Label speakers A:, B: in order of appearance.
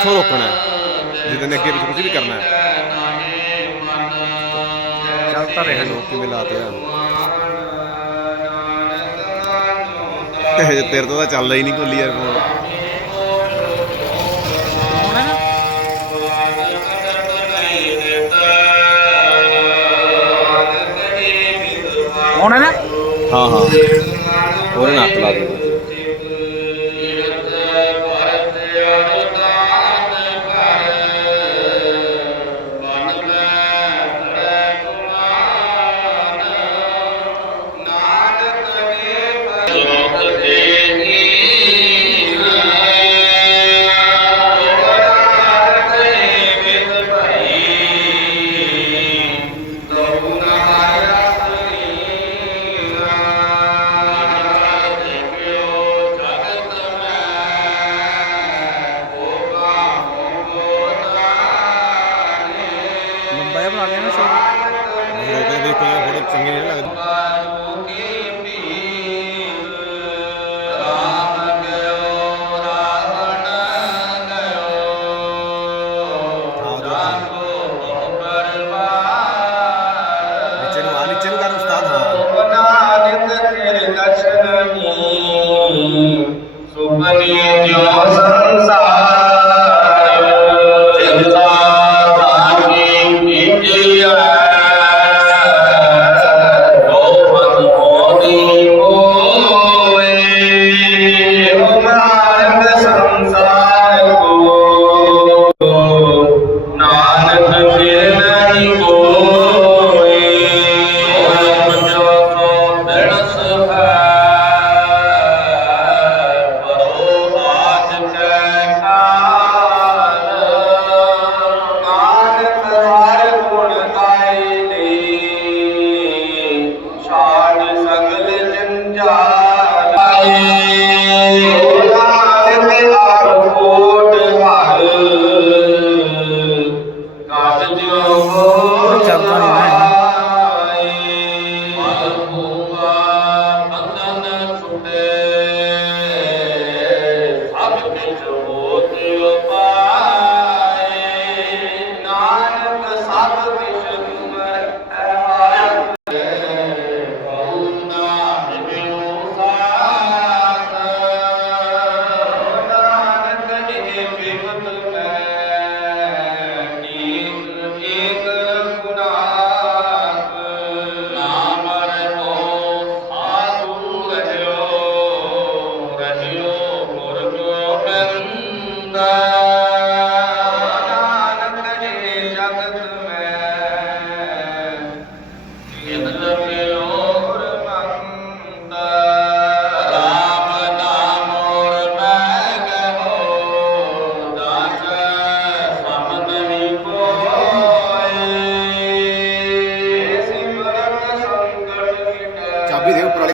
A: ਕਿੱਥੋਂ ਰੋਕਣਾ ਜਿਹਦੇ ਨੇ ਅੱਗੇ ਕੁਝ ਵੀ ਕਰਨਾ ਹੈ। ਚੱਲ ਤਾਂ ਰਹੇ ਲੋਕ ਕਿਵੇਂ ਲਾਤੇ ਆ। ਤੇਰੇ ਤੋਂ ਤਾਂ ਚੱਲਦਾ ਹੀ ਨਹੀਂ ਕੋਲੀ ਯਾਰ ਫੋਨ
B: ਆਉਣਾ ਨਾ।
A: ਹਾਂ ਹਾਂ। ਉਹਨੇ ਨੱਕ ਲਾ ਦੇ।
B: ਲੰਬਾ ਜਿਹਾ ਬਣਾ ਲਿਆ ਨਾ ਸ਼ੋਅ।
A: ਰੋਕੇ ਦੇ ਕੋਈ ਫੋਟੋ ਚੰਗੀ ਨਹੀਂ ਲੱਗਦੀ। ਨੀਚੇ